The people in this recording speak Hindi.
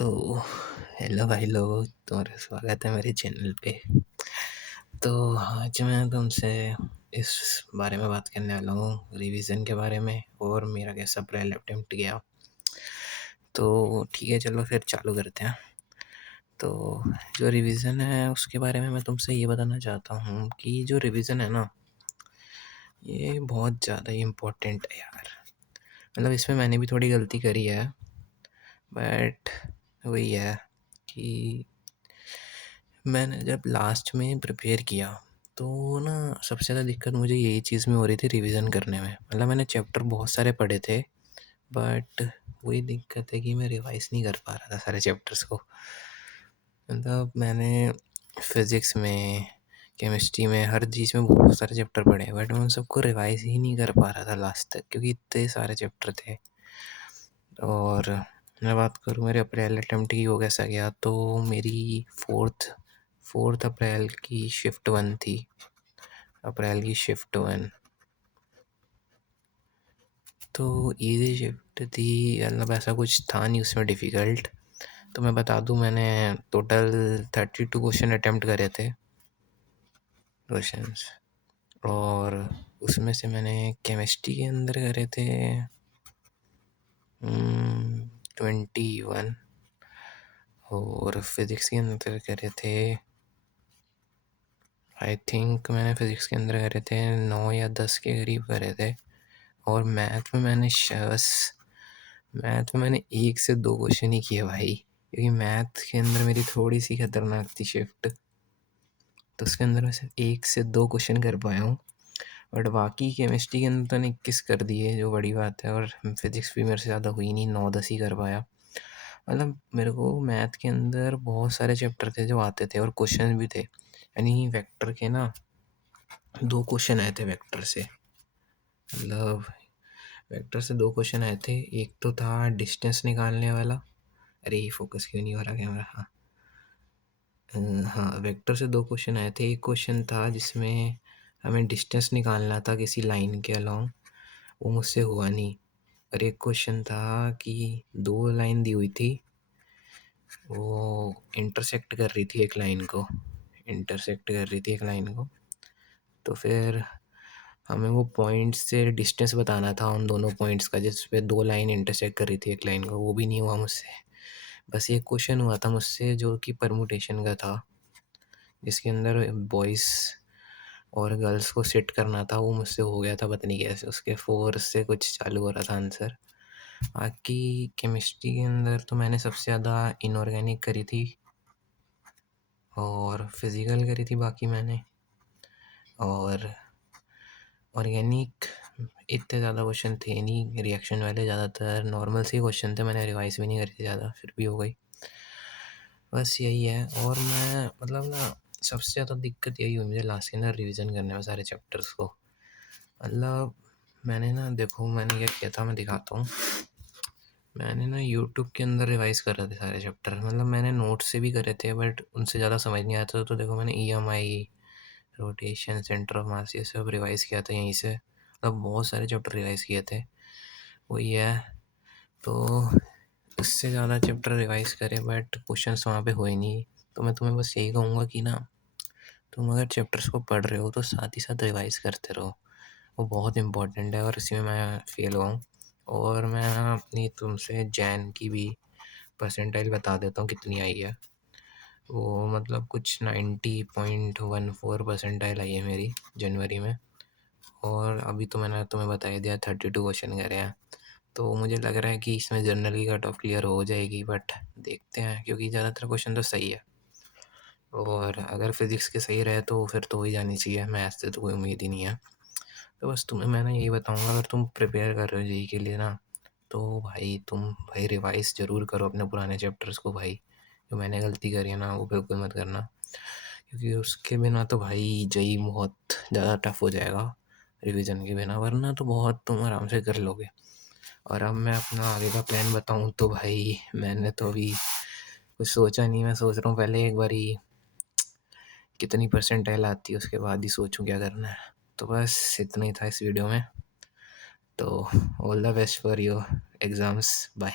तो हेलो भाई लोग, तुम्हारा स्वागत है मेरे चैनल पे। तो आज मैं तुमसे इस बारे में बात करने वाला हूँ, रिवीजन के बारे में, और मेरा कैसा प्रेल अटेम्प्ट गया। तो ठीक है, चलो फिर चालू करते हैं। तो जो रिवीजन है उसके बारे में मैं तुमसे ये बताना चाहता हूँ कि जो रिवीजन है ना, ये बहुत ज़्यादा इम्पोर्टेंट है यार। मतलब इसमें मैंने भी थोड़ी गलती करी है, बट वही है कि मैंने जब लास्ट में प्रिपेयर किया तो ना सबसे ज़्यादा दिक्कत मुझे यही चीज़ में हो रही थी रिवीजन करने में। मतलब मैंने चैप्टर बहुत सारे पढ़े थे, बट वही दिक्कत है कि मैं रिवाइज़ नहीं कर पा रहा था सारे चैप्टर्स को। मतलब मैंने फिज़िक्स में, केमिस्ट्री में, हर चीज़ में बहुत सारे चैप्टर पढ़े हैं, बट मैं उन सबको रिवाइज़ ही नहीं कर पा रहा था लास्ट तक, क्योंकि इतने सारे चैप्टर थे। और मैं बात करूँ मेरे अप्रैल अटेम्प्ट की, वो कैसा गया, तो मेरी फोर्थ अप्रैल की शिफ्ट 1 थी। अप्रैल की शिफ्ट 1 तो ईज़ी शिफ्ट थी, मतलब ऐसा कुछ था नहीं उसमें डिफ़िकल्ट। तो मैं बता दूँ, मैंने टोटल 32 क्वेश्चन अटेम्प्ट करे थे, क्वेश्चंस। और उसमें से मैंने केमिस्ट्री के अंदर करे थे 21, और फिज़िक्स के अंदर करे थे, आई थिंक मैंने फ़िज़िक्स के अंदर करे थे 9 या 10 के करीब करे थे। और मैथ में मैंने 1 से 2 क्वेश्चन ही किए भाई, क्योंकि मैथ के अंदर मेरी थोड़ी सी खतरनाक थी शिफ्ट। तो उसके अंदर मैं सिर्फ 1 से 2 क्वेश्चन कर पाया हूँ, बट बाकी केमिस्ट्री के अंदर तो 21 कर दिए, जो बड़ी बात है। और फिज़िक्स भी मेरे से ज़्यादा हुई नहीं, 9-10 ही कर पाया। मतलब मेरे को मैथ के अंदर बहुत सारे चैप्टर थे जो आते थे, और क्वेश्चन भी थे। यानी वेक्टर के ना 2 क्वेश्चन आए थे वेक्टर से। मतलब वेक्टर से 2 क्वेश्चन आए थे। एक तो था डिस्टेंस निकालने वाला। अरे फोकस क्यों नहीं हो रहा कैमरा। हाँ, वेक्टर से 2 क्वेश्चन आए थे। एक क्वेश्चन था जिसमें हमें डिस्टेंस निकालना था किसी लाइन के अलोंग, वो मुझसे हुआ नहीं। और एक क्वेश्चन था कि 2 लाइन दी हुई थी, वो इंटरसेक्ट कर रही थी एक लाइन को, तो फिर हमें वो पॉइंट से डिस्टेंस बताना था उन दोनों पॉइंट्स का, जिस पे 2 लाइन इंटरसेक्ट कर रही थी एक लाइन को। वो भी नहीं हुआ मुझसे। बस एक क्वेश्चन हुआ था मुझसे जो कि परमुटेशन का था, जिसके अंदर बॉयज़ और गर्ल्स को सेट करना था। वो मुझसे हो गया था, पता नहीं कैसे। उसके 4 से कुछ चालू हो रहा था आंसर। बाकी केमिस्ट्री के अंदर तो मैंने सबसे ज़्यादा इनऑर्गेनिक करी थी, और फिज़िकल करी थी बाकी मैंने। और ऑर्गेनिक इतने ज़्यादा क्वेश्चन थे नहीं, रिएक्शन वाले ज़्यादातर नॉर्मल से क्वेश्चन थे। मैंने रिवाइज़ भी नहीं करी थी ज़्यादा, फिर भी हो गई। बस यही है। और मैं मतलब ना सबसे ज़्यादा दिक्कत यही हुई मुझे लास्ट के अंदर रिवीजन करने में सारे चैप्टर्स को। मतलब मैंने ना, देखो मैंने क्या किया था, मैं दिखाता हूँ। मैंने ना यूट्यूब के अंदर रिवाइज़ कर रहे थे सारे चैप्टर। मतलब मैंने नोट्स से भी करे थे, बट उनसे ज़्यादा समझ नहीं आता था। तो देखो मैंने EMI, rotation, centre of mass, ये सब रिवाइज़ किया था यहीं से। मतलब बहुत सारे चैप्टर रिवाइज़ किए थे, वही है। तो उससे ज़्यादा चैप्टर रिवाइज़ करे, बट क्वेश्चंस वहाँ पे हुए नहीं। तो मैं तुम्हें बस यही कहूँगा कि ना, तुम अगर चैप्टर्स को पढ़ रहे हो तो साथ ही साथ रिवाइज़ करते रहो, वो बहुत इम्पोर्टेंट है। और इसी में मैं फ़ेल हुआ हूँ। और मैं अपनी तुमसे जैन की भी परसेंटाइल बता देता हूँ कितनी आई है। वो मतलब कुछ 90.14 परसेंटाइल आई है मेरी जनवरी में। और अभी तो मैंने तुम्हें बता ही दिया 32 क्वेश्चन करे हैं। तो मुझे लग रहा है कि इसमें जनरल की कट ऑफ क्लियर हो जाएगी, बट देखते हैं, क्योंकि ज़्यादातर क्वेश्चन तो सही है। और अगर फिज़िक्स के सही रहे तो फिर तो हो ही जानी चाहिए। मैथ्स से तो कोई उम्मीद ही नहीं है। तो बस तुम्हें मैं ना यही बताऊँगा, अगर तुम प्रिपेयर कर रहे हो जेईई के लिए ना, तो भाई रिवाइज़ ज़रूर करो अपने पुराने चैप्टर्स को भाई। जो मैंने गलती करी है ना, वो बिल्कुल मत करना, क्योंकि उसके बिना तो भाई जेईई बहुत ज़्यादा टफ हो जाएगा रिवीजन के बिना। वरना तो बहुत तुम आराम से कर लोगे। और अब मैं अपना आगे का प्लान बताऊँ तो भाई मैंने तो अभी कुछ सोचा नहीं। मैं सोच रहा हूँ पहले एक बारी कितनी परसेंटाइल आती है उसके बाद ही सोचूं क्या करना है। तो बस इतना ही था इस वीडियो में। तो all the best for your exams, bye.